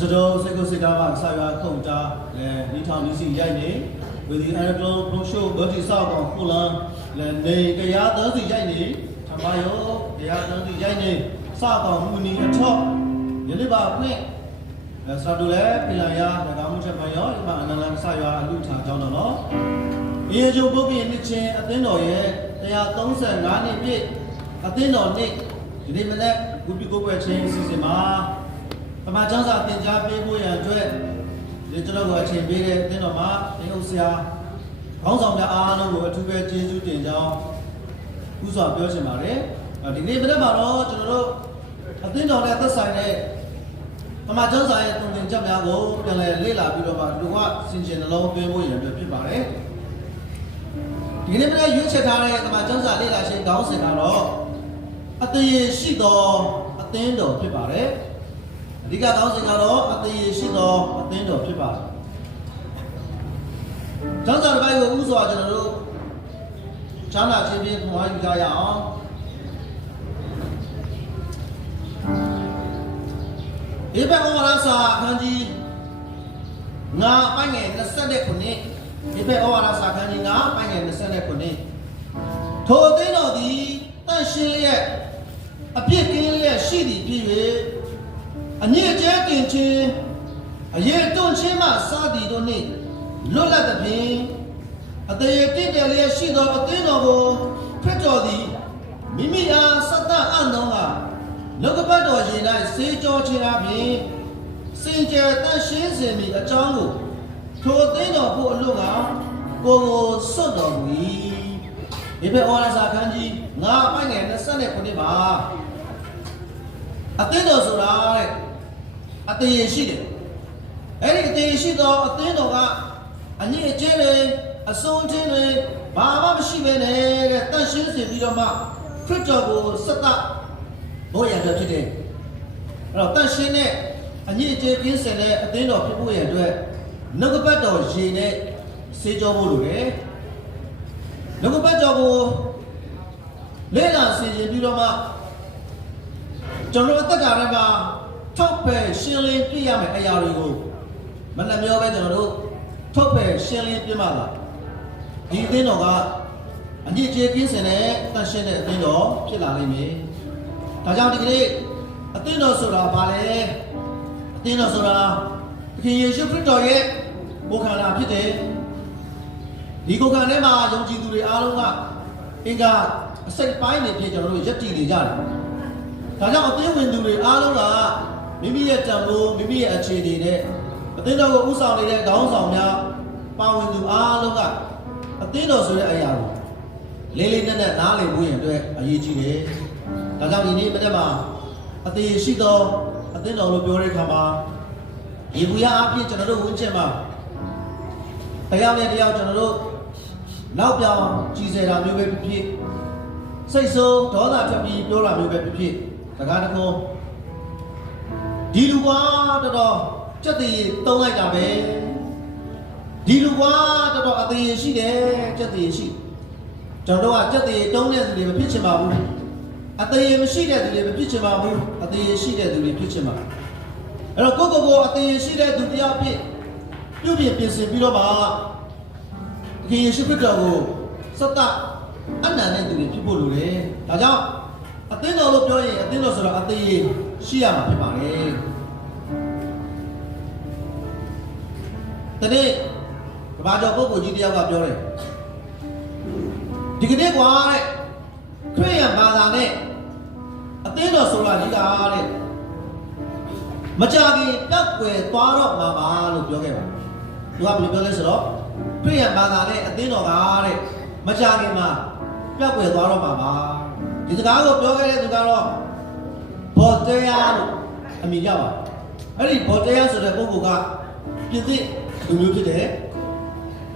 Pasado Seko Sekava Saya Kongta Nitam Nisi Yaini with the Anadol Prosho Berti Sao Pula Ne Gaya Dasi Yaini Tamayo Gaya Dasi Yaini Sao Muni Atop Yeliba Play Sadule Pilaya Nagamucha Mayo Anana Saya Luta Jono Yejo Bobi Niche Ateno Ye they are Tongsen Nani Pit Ateno Nick Limene Gubi Gobe Chain Sisima Pamajansa Tinja Bibu and Dread Little Chamber Denoma Eosia Housa Ano to be Jesu Tinja who's our person Mare the name of the Maro Ateno at the side Pamajansa Tinjago Lela Bidova Dua Sinjin Low Bibu and the Pibare the name of the Yuchatare Pamajansa Lela Shin Dowsing at the Shido Atendo Pibare Liga Dowsing at the Shido Atendo Pibare Johnson Bible Uzo General Chana Chibi Moigaya Ibe Owarasa Kanji Na Pange the Sunday Kuni Ibe Owarasa Kanji Na Pange the Sunday Kuni Todino the Tashilia A Pikilia Shidi Piwe A near Jackin A year don't chima Sadi don't need Look at the pain. A day did a sheet of a dinovo, pretty. Mimia, Sata, Andoha. Look about Ojina, say George Rabi. Saint Jet, she sent me a jungle. To a dino for Luga, go so dog we. If it was a kanji, now I get the Sunday Puniba. A dino's right. At the sheet. Any day she got a dino. A near jelly, a soul jelly, Baba Shivene, Tashin Vidoma, Pritabo, Sata, Boya today. Tashine, a near jelly, a dinner of people here do it. No better, Gene, Sejo Mulu, no better, Lela Sejo Vidoma, General Tagaraba, Tope, Shilling, Piam, Ayarigo, Manamio General. Tope Shelly Pimala. The Dinoga and Jekins and Tashin Dino, Pilalimi. Tajam a Dinosura Bale, a Dinosura, he should put it, Bokana Pite. Nicocanema, Yogi Duri Alunga, Inga, a set pine page of Jeti the Jan. Tajam Dewin Duri Alunga, maybe a Jambu, maybe a Chedi. A dinner who sounded down on ya, power to Aluga. A dinner so that I am. Lily and that Nali William do it, a Yiji. Tazami Madama, a day Shido, a dinner of Yori Kama. If we are up here to another Winchema, I am at the out on the road. Now down, she said, I'm your baby. Say so, don't have to be your baby. The Ganako. Did you want the dog? Just the don't like that, did you want to talk at the she there? Just the she. Jondoa, just the don't let the picture babu. At the she there to the picture babu, at the she there to the picture babu. And a go at the she there to the up it. You be a piece of Biloba. He should put go. Sata, and then to the people who lay. Taja, a dinner of joy, a dinner at the she am. Today, the Bajo GDL of Jory. Digide Guare, Korean Badane, a Tino Sura Digare, Machagi, Duckwe, Toro, Mama, Yoga. You have to be honest, Korean Badane, a Tino Gare, Machagi Ma, Duckwe, Toro, Mama. Is the guy of Yoga to Garo? Potea, I mean, Java. I read Potea to the Bubuga. You think? You today,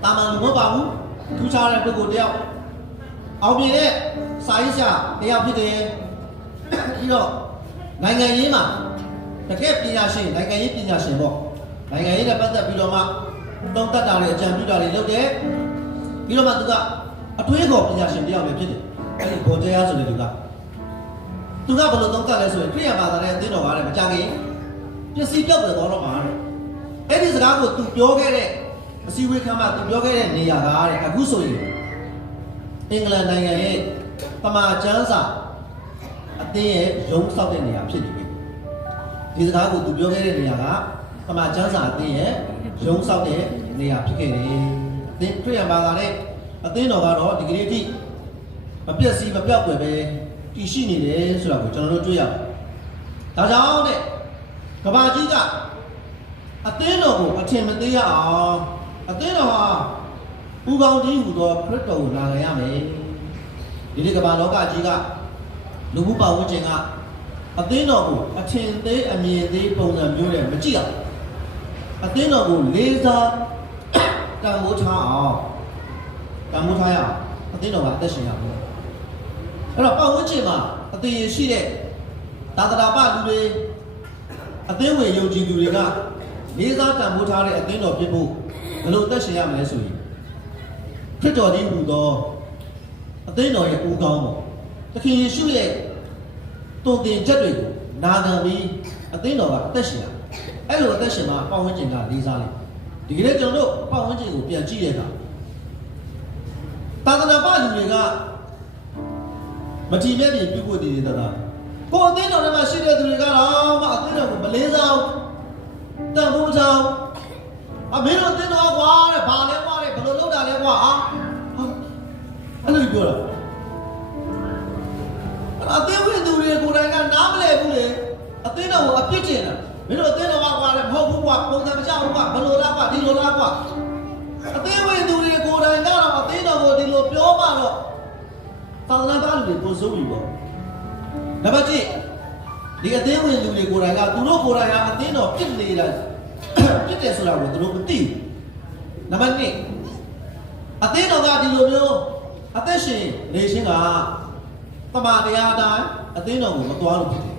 Taman Mobamu, two child to go down. I'll be there, Saisha, they are today. You know, like a yima, the cap in Yashi, like a yip in Yashimo, like a yip at the Piloma, don't that are a champion, look there. Piloma to that, a twinkle in Yashi, they are repeated. And put the answer to that. To that, don't tell us, clear about the dinner, I'm a jaggy. စ္စည်းပြောက်တယ်တော့တော့ပါတဲ့အဲ့ဒီစကားကိုသူပြောခဲ့တဲ့အစည်းအဝေးခန်းမှာသူပြောခဲ့တဲ့နေရာကတဲ့အခုဆိုရင်အင်္ဂလန်နိုင်ငံရဲ့တမန်ကျမ်းစာအသင်းရဲ့ရုံးဆောက်တဲ့နေရာဖြစ်နေပြီဒီစကားကိုသူပြောခဲ့တဲ့နေရာကတမန်ကျမ်းစာအသင်းရဲ့ရုံးဆောက်တဲ့နေရာဖြစ်ခဲ့တယ်အသင်းခရစ်ယာန်ဘာသာနဲ့အသင်းတော်ကတော့ဒီကနေ့အထိမပြည့်စည်မပြောက်ွယ်ပဲတည်ရှိနေတယ်ဆိုတာကိုကျွန်တော်တို့တွေ့ရပါတယ်ဒါကြောင့်တဲ့ကဘာကြီးကအသင်းတော်ကိုအထင်မသေးရအောင်အသင်းတော်ဟာဥကောင်းကြီးဟူသောခရစ်တော်ကိုလာနိုင်ရမယ်ဒီနေ့ကဘာလောကကြီးကလူမှုပတ်ဝန်းကျင်ကအသင်းတော်ကိုအထင်သေးအမြင်သေးပုံစံမျိုးနဲ့မကြည့်အောင်အသင်းတော်ကိုလေးစားတန်ဖိုးထားအောင်တန်ဖိုးထားရအောင်အသင်းတော်ကအသက်ရှင်ရမယ်အဲ့တော့ပတ်ဝန်းကျင်မှာအသင်းရရှိတဲ့သာသနာ့ပလူတွေအသင်းဝင်ယုံကြည်သူတွေကလေးစားတန်ဖိုးထားတဲ့အသင်းတော်ဖြစ်ဖို့ဘယ်လိုသက်ရှင်ရမလဲဆိုရင်ခရစ်တော်ကြီးဟူသောအသင်းတော်ရဲ့ဦးခေါင်းပေါ့သခင်ယေရှုရဲ့တုံ့တင်ချက်တွေကိုနာခံပြီးအသင်းတော်ကအသက်ရှင်ရအဲ့လိုအသက်ရှင်မှာပတ်ဝန်းကျင်ကလေးစားလိုက်ဒီကနေ့ကျွန်တော်တို့ပတ်ဝန်းကျင်ကိုပြန်ကြည့်ရတာသာသနာ့ပလူတွေကမကြည်မဲ့ပြင်ပြုဖို့တည်နေတာကိုအသင်းတော်ထဲမှာရှိတဲ့သူတွေကတော့မှအသင်းတော်ကိုမလေးစားဘူးတန်ဖိုးချောင်းအမေတို့အသင်းတော်ကွာတဲ့ဘာလဲကွာတဲ့ဘယ်လိုလုပ်တာလဲကွာအဲ့လိုပြောတာအသင်းဝင်သူတွေကိုယ်တိုင်ကနားမလဲဘူးလေအသင်းတော်ကိုအပြစ်တင်တာမင်းတို့အသင်းတော်ကွာတဲ့မဟုတ်ဘူးကွာပုံစံမကျဘူးကွာဘယ်လိုလားကွာဒီလိုလားကွာအသင်းဝင်သူတွေကိုယ်တိုင်ကတော့အသင်းတော်ကိုဒီလိုပြောမှတော့သာသနာ့ဘာလူတွေကိုစိုးပြီပေါ့နံပါတ်1ဒီအသင်းဝင်သူတွေကိုယ်တိုင်ကသူတို့ကိုယ်တိုင်ကအသင်းတော်ပြစ်နေတာပြစ်တယ်ဆိုတာကိုသူတို့မသိဘူးနံပါတ်2အသင်းတော်ကဒီလိုမျိုးအသက်ရှင်နေခြင်းကတမန်တရားတိုင်းအသင်းတော်ကိုမသွားလို့ဖြစ်တယ်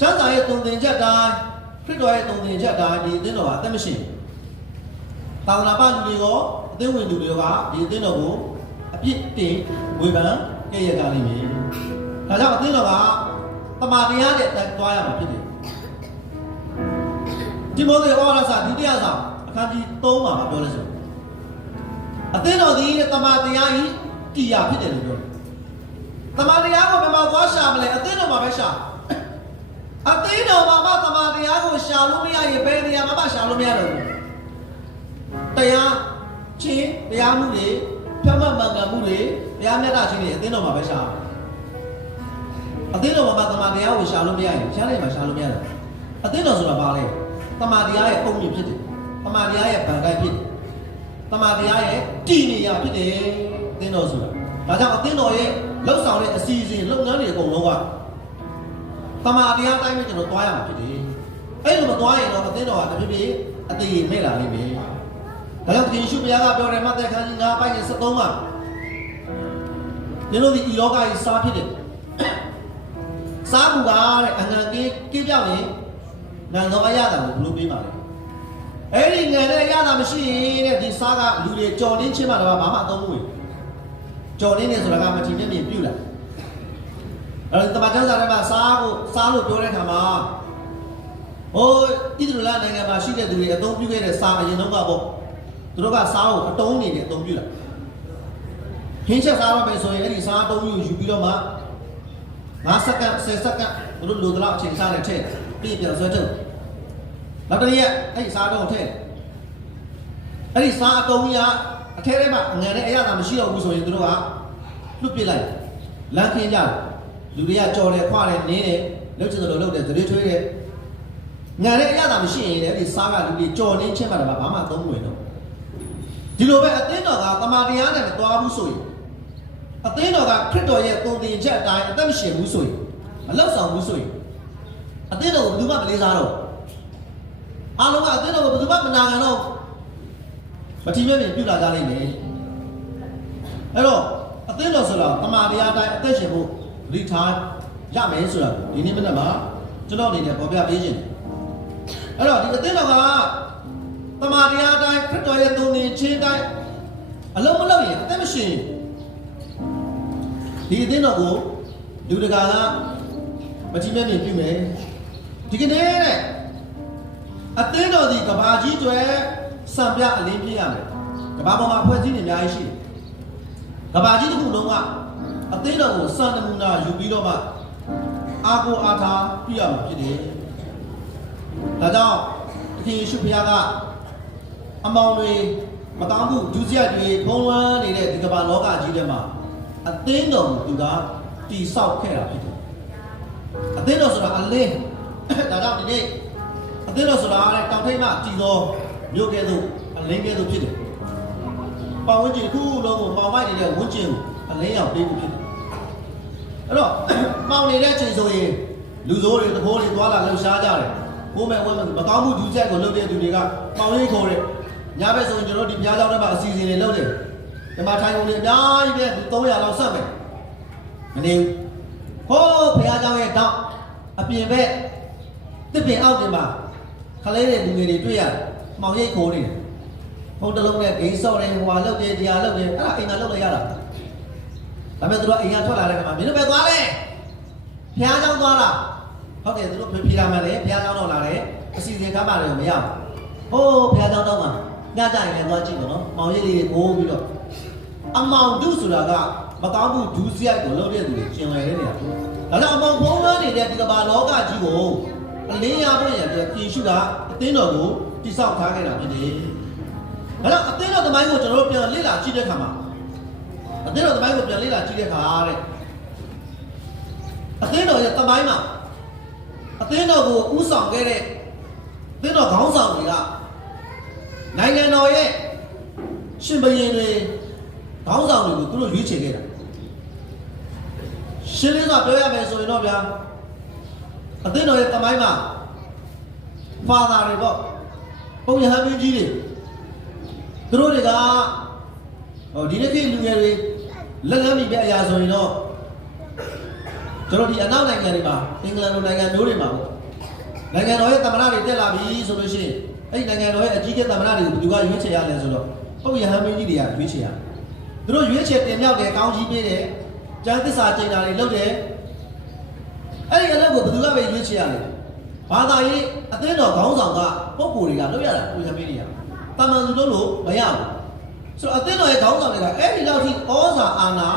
ကျမ်းစာရဲ့တုံသင်ချက်တိုင်းခရစ်တော်ရဲ့တုံသင်ချက်တိုင်းဒီအသင်းတော်ကအသက်မရှိဘူးသာသနာ့ဘာလူတွေရောအသင်းဝင်သူတွေကဒီအသင်းတော်ကိုအပြစ်တင်ဝေဖန်ကြရကြလိမ့်မယ်ဒါကြောင့်အသင်းတော်ကတမန်တရားနဲ့တက်သွားရမှာဖြစ်တယ်ဒီမောသေဩဝါဒစာဒုတိယဆောင်အခန်းကြီး3မှာပြောလဲဆိုအသင်းတော်ဒီတမန်တရားဤတရားဖြစ်တယ်လို့ပြောတယ်တမန်တရားကိုဘယ်မှာသွားရှာမလဲအသင်းတော်မှာပဲရှာအသင်းတော်မှာမှတမန်တရားကိုရှာလို့မရရင်ဘယ်နေရာမှာမှရှာလို့မရတော့ဘူးတရားချင်းတရားမှုတွေဖြတ်မှတ်မှန်ကန်မှုတွေတရားမျှတခြင်းတွေအသင်းတော်မှာပဲရှာအသင်းတော်မှာတမန်တရားကိုရှာလို့မရရင်ရှားနေမှာရှာလို့မရတော့အသင်းတော်ဆိုတာဘာလဲတမန်တရားရဲ့ပုံမြင်ဖြစ်တယ်တမန်တရားရဲ့ဗန်ကိုက်ဖြစ်တယ်တမန်တရားရဲ့တည်နေရာဖြစ်တယ်အသင်းတော်ဆိုတာဒါကြောင့်အသင်းတော်ရဲ့လှုပ်ဆောင်တဲ့အစီအစဉ်လုပ်ငန်းတွေအကုန်လုံးကတမန်တရားတိုင်းပဲကျွန်တော်သွားရမှာဖြစ်တယ်အဲ့လိုမသွားရင်တော့အသင်းတော်ကတဖြည်းဖြည်းအသေးမဲ့လာလိမ့်မယ်ဒါကြောင့်သခင်ယေရှုဘုရားကပြောတယ်မဿဲခန်းကြီး9ပိုင်း73မှာကျွန်တော်ဒီဤလောကကြီးစားဖြစ်တယ်စားမှုကတဲ့အငံကေးပြောက်ရင်ငံတော်အရသာကိုဘလို့ပေးပါလဲအဲ့ဒီငံတဲ့အရသာမရှိရင်တဲ့ဒီစားကလူတွေကြော်တင်းချင်းမှတော့ဘာမှအသုံးမဝင်ကြော်တင်းနေဆိုတာကမထင်မြင်ပြုတ်လာအဲ့တော့တမန်ကျမ်းစာထဲမှာစားလို့ပြောတဲ့အခါမှာဟိုဣသရေလနိုင်ငံမှာရှိတဲ့သူတွေအသုံးပြုခဲ့တဲ့စားအရင်တုန်းကပေါ့သူတို့ကစားကိုအတုံးနေနဲ့အသုံးပြုလာခင်းချက်စားတော့မယ်ဆိုရင်အဲ့ဒီစားအတုံးကိုယူပြီးတော့မှ9စက္ကန့်10စက္ကန့်သူတို့လိုတော့အချိန်စားနဲ့ထည့်ပြီးပြန်ဆွဲထုတ်နောက်တစ်ရက်အဲ့ဒီစားတော့ထည့်အဲ့ဒီစားအတုံးကြီးကအထဲထဲမှာအငန်နဲ့အရသာမရှိတော့ဘူးဆိုရင်သူတို့ကလွတ်ပစ်လိုက်လမ်းခင်းကြတယ်လူတွေကကြော်တယ်ခွာတယ်နင်းတယ်လှုပ်ချင်တယ်လို့လှုပ်တယ်သတိထွေးတယ်ငန်နဲ့အရသာမရှိရင်လည်းဒီစားကလူတွေကြော်တင်းချင်းမှတော့ဘာမှသုံးမဝင်တော့ဒီလိုပဲအသင်းတော်ကတမန်တရားနဲ့မသွားဘူးဆိုရင်အသင်းတော်ကခရစ်တော်ရဲ့တုံသင်ချက်အတိုင်းအသက်မရှင်ဘူးဆိုရင်မလောက်ဆောင်ဘူးဆိုရင်အသင်းတော်ကိုဘယ်သူမှမလေးစားတော့အားလုံးကအသင်းတော်ကိုဘယ်သူမှမနာခံတော့မထီမဲ့ပြင်ပြုလာကြလိမ့်မယ်အဲ့တော့အသင်းတော်ဆိုတာတမန်တရားအတိုင်းအသက်ရှင်ဖို့လိထားရမယ်ဆိုတာဒီနေ့မနေ့မှာကျွန်တော်အနေနဲ့ပေါ်ပြပေးခြင်းအဲ့တော့ဒီအသင်းတော်ကတမန်တရားအတိုင်းခရစ်တော်ရဲ့တုံသင်ခြင်းအတိုင်းအလုံးမလုံးရင်အသက်မရှင်ဒီအသင်းတော်ကိုလူတကာကမကြည့်မဲ့မြင်ပြုမယ်ဒီကနေ့တဲ့ အသင်းတော်ဒီကဘာကြီးတွေစံပြအလင်းပြရမယ်ကဘာပေါ်မှာဖွဲ့စည်းနေအများကြီးရှိတယ်ကဘာကြီးတစ်ခုလုံးကအသင်းတော်ကိုစံနမူနာယူပြီးတော့မှအာကိုအားထားပြရမှာဖြစ်တယ်ဒါကြောင့်သခင်ယေရှုဘုရားကအမောင်တွေမကောင်းမှုဒုစရိုက်တွေဖုံးလွှမ်းနေတဲ့ဒီကဘာလောကကြီးထဲမှာအသင်းတော်ကိုသူကတည်ဆောက်ခဲ့တာဖြစ်တယ်အသင်းတော်ဆိုတာအလင်းဒါကြောင့်ဒီနေ့အသင်းတော်ဆိုတာလည်းတောင်ထိပ်မှတည်သောမြို့ကဲ့သို့အလင်းကဲ့သို့ဖြစ်တယ်ပတ်ဝန်းကျင်တစ်ခုလုံးကိုပေါင်မိုက်နေတဲ့ဝန်းကျင်ကိုအလင်းရောင်ပေးဖို့ဖြစ်တယ်အဲ့တော့ပေါင်နေတဲ့ချိန်ဆိုရင်လူဆိုးတွေတဘိုးတွေသွားလာလှုပ်ရှားကြတယ်ဘိုးမဲ့ဝဲမဲ့မကောင်းမှုဒုစရိုက်ကိုလုပ်တဲ့သူတွေကပေါင်ရင်းခေါ်တယ်ညဘက်ဆိုရင်ကျွန်တော်ဒီဘုရားကျောင်းထဲမှာအစီအစဉ်တွေလုပ်တယ်ဒီမှာထိုင်ကုန်တွေအများကြီးပဲ300လောက်ဆက်မယ်မနေဘူးဟိုးဘုရားကျောင်းရဲ့တောက်အပြင်ဘက်တစ်ပင်အောက်တင်မှာခလေးတွေလူငယ်တွေတွေ့ရတယ်မှောင်ရိပ်ခိုးနေတယ်ဖုန်းတစ်လုံးနဲ့ဂိမ်းဆော့တယ်ဟိုဟာလုပ်တယ်တရားလုပ်တယ်အဲ့ဒါအိမ်သာလုပ်လိုက်ရတာဒါပေမဲ့သူတို့အိမ်ကထွက်လာတဲ့ခါမှာမင်းတို့ပဲသွားလဲဘုရားကျောင်းသွားလားဟုတ်တယ်သူတို့ဖြေလာမှလည်းဘုရားကျောင်းတော့လာတယ်အစီအစဉ်ခါပါတယ်မရဘူးဟိုးဘုရားကျောင်းတော့မှာညကြရင်လည်းသွားကြည့်ပါနော်မောင်ရိပ်လေးကိုပြီးတော့အမောင်ဒုဆိုတာကမကောင်းမှုဒုစရိုက်ကိုလုပ်တဲ့သူတွေကျင်လည်နေနေတာဒါကြောင့်အမောင်ဖုံးလွှမ်းနေတဲ့ဒီကမ္ဘာလောကကြီးကိုအလင်းရဖို့ရန်အတွက်ပြင်ရှုတာအသင်းတော်ကိုတိဆောက်ထားခဲ့တာဖြစ်တယ်။ဒါကြောင့်အသင်းတော်သမိုင်းကိုကျွန်တော်တို့ပြန်လေ့လာကြည့်တဲ့အခါမှာအသင်းတော်သမိုင်းကိုပြန်လေ့လာကြည့်တဲ့အခါတဲ့အသင်းတော်ရဲ့သမိုင်းမှာအသင်းတော်ကိုဥဆောင်ခဲ့တဲ့အသင်းတော်ခေါင်းဆောင်တွေကနိုင်ငံတော်ရဲ့ရှင်ဘုရင်တွေခေါင်းဆောင်တွေကိုသူတို့ရွေးချယ်ခဲ့တာရှင်းလင်းစွာပြောရမယ်ဆိုရင်တော့ဗျာအသင်းတော်ရဲ့သမိုင်းမှာဖာသာတွေပေါ့ပုံရဟန်းမင်းကြီးတွေသူတို့တွေကဒီနေ့ခေတ်လူငယ်တွေလက်လန်းမိပဲအရာဆိုရင်တော့ကျွန်တော်ဒီအနောက်နိုင်ငံတွေမှာအင်္ဂလန်လိုနိုင်ငံမျိုးတွေမှာပေါ့နိုင်ငံတော်ရဲ့သမ္မတတွေတက်လာပြီဆိုလို့ရှိရင်အဲ့ဒီနိုင်ငံတော်ရဲ့အကြီးအကဲသမ္မတတွေကိုဘယ်သူကရွေးချယ်ရလဲဆိုတော့ပုံရဟန်းမင်းကြီးတွေကရွေးချယ်ရသူတို့ရွေးချယ်တင်မြှောက်တယ်ကောင်းကြီးပေးတယ်ကျမ်းသစ္စာကျင့်တာတွေလုပ်တယ်အဲ့ဒီအလုပ်ကိုဘယ်သူကပဲရွေးချယ်ရလဲဘာသာရေးအသင်းတော်ခေါင်းဆောင်ကပုံကိုယ်တွေကလုပ်ရတာပုံရမင်းတွေကတာမန်လူလို့မရဘူးဆိုတော့အသင်းတော်ရဲ့ခေါင်းဆောင်တွေကအဲ့ဒီလောက်ထိဩဇာအာဏာ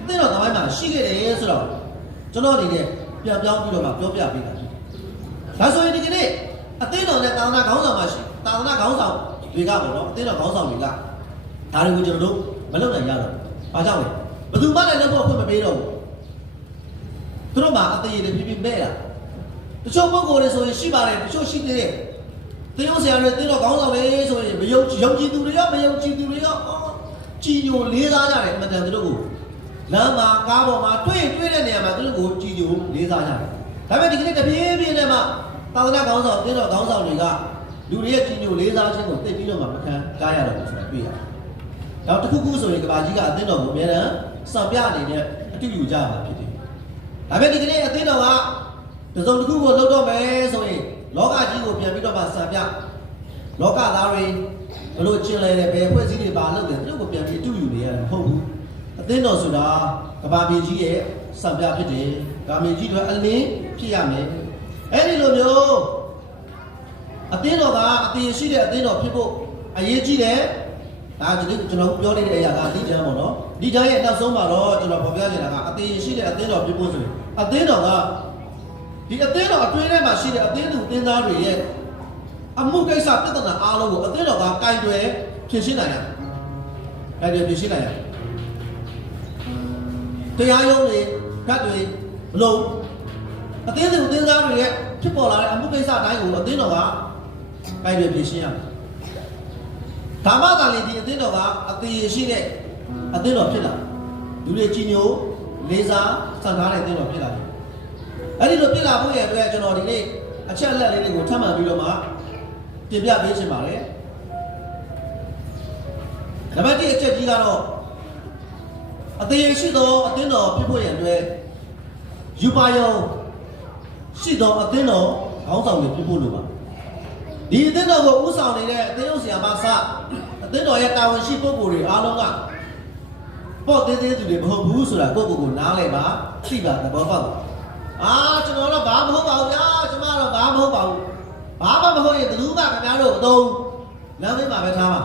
အသင်းတော်သမိုင်းမှာရှိခဲ့တယ်ဆိုတော့ကျွန်တော်အနေနဲ့ပြန်ပြောင်းပြီးတော့မှပြောပြပေးတာဒါဆိုရင်ဒီကနေ့အသင်းတော်နဲ့တာသနာခေါင်းဆောင်မှရှိတာသနာခေါင်းဆောင်တွေကပေါ့နော်အသင်းတော်ခေါင်းဆောင်တွေကဒါတွေကိုကျွန်တော်တို့မလုပ်နိုင်ကြတော့ဘာကြောင့်လဲဘယ်သူမှလည်းလုပ်ဖို့အခွင့်မပေးတော့ဘူးသူတို့မှာအသေးတွေပြပြမဲ့တာတချို့ပုဂ္ဂိုလ်တွေဆိုရင်ရှိပါတယ်တချို့ရှိသေးတယ်သင်းအောင်ဆရာတွေသင်းတော်ခေါင်းဆောင်တွေဆိုရင်မယုံကြည်သူတွေရောမယုံကြည်သူတွေရောကြည်ညိုလေးစားကြတယ်အမှန်တန်သူတို့ကိုလမ်းမှာကားပေါ်မှာတွေ့တဲ့နေရာမှာသူတို့ကိုကြည်ညိုလေးစားကြတယ်ဒါပေမဲ့ဒီကနေ့တပြေးပြေးနဲ့မှသာသနာခေါင်းဆောင်သင်းတော်ခေါင်းဆောင်တွေကလူတွေရဲ့ကြည်ညိုလေးစားခြင်းကိုသိပြီးတော့မှမခံကြားရတော့ဘူးဆိုတာတွေ့ရတယ်နောက်တစ်ခုခုဆိုရင်ကဘာကြီးကအသင်းတော်ကိုအများအားစံပြအနေနဲ့အတူယူကြတာဖြစ်တယ်ဒါပေမဲ့ဒီကနေ့အသင်းတော်ကတစုံတစ်ခုကိုလှုပ်တော့မယ်ဆိုရင်လောကကြီးကိုပြန်ပြီးတော့မှစံပြလောကသားတွေဘလို့ကျင်လဲတယ်ဘယ်ဖွဲ့စည်းတွေပါလုပ်တယ်သူတို့ကိုပြန်ပြီးအတူယူနေရတယ်မဟုတ်ဘူးအသင်းတော်ဆိုတာကဘာမြေကြီးရဲ့စံပြဖြစ်တယ်ကဘာမြေကြီးတွေအလင်းဖြစ်ရမယ်အဲ့ဒီလိုမျိုးအသင်းတော်ကအသေးရှိတဲ့အသင်းတော်ဖြစ်ဖို့အရေးကြီးတယ်ဒါကျွန်တော်ပြောနေတဲ့အရာကဒီကျမ်းပေါ့နော်ဒီကျမ်းရဲ့နောက်ဆုံးမှာတော့ကျွန်တော်ဖော်ပြနေတာကအသေးရှိတဲ့အသင်းတော်ဖြစ်ဖို့ဆိုရင်အသင်းတော်ကဒီအသင်းတော်အတွင်းထဲမှာရှိတဲ့အသင်းသူအသင်းသားတွေရဲ့အမှုကိစ္စပြဿနာအားလုံးကိုအသင်းတော်ကကင်တွယ်ဖြေရှင်းနိုင်ရတယ်ဖြေရှင်းနိုင်ရတယ်တရားရုံးတွေဓာတ်တွေမလို့အသင်းသူအသင်းသားတွေရဲ့ဖြစ်ပေါ်လာတဲ့အမှုကိစ္စအတိုင်းကိုအသင်းတော်ကကင်တွယ်ဖြေရှင်းရတယ်ဒါမှသာလေဒီအသင်းတော်ကအသေးရှိတဲ့အသင်းတော်ဖြစ်လာလူတွေကြီးညိုလေးစားစံထားတဲ့အသင်းတော်ဖြစ်လာတယ်အဲ့ဒီလိုဖြစ်လာဖို့ရဲ့အတွက်ကျွန်တော်ဒီနေ့အချက်အလက်လေးတွေကိုထပ်မံပြီးတော့မှပြင်ပြပေးချင်ပါတယ်နံပါတ်1အချက်ကြီးကတော့အသေးရှိသောအသင်းတော်ဖြစ်ဖို့ရဲ့အတွက်ယူပါယုံရှိသောအသင်းတော်ခေါင်းဆောင်တွေဖြစ်ဖို့လိုပါဒီအသင်းတော်ကိုဥဆောင်နေတဲ့အသင်းတော်ဆရာမဆအသင်းတော်ရဲ့တာဝန်ရှိပုဂ္ဂိုလ်တွေအားလုံးကပေါ့သေးသေးသူတွေမဟုတ်ဘူးဆိုတာကိုယ့်ကိုယ်ကိုနားလည်ပါသိပါသဘောပေါက်ပါကျွန်တော်တော့ဘာမဟုတ်ပါဘူးဗျာကျွန်မတော့ဘာမဟုတ်ပါဘူး ဘာမှမဟုတ်ရင်ဘယ်သူမှခင်ဗျားတို့အသုံးလမ်းမေးမှာပဲထားပါ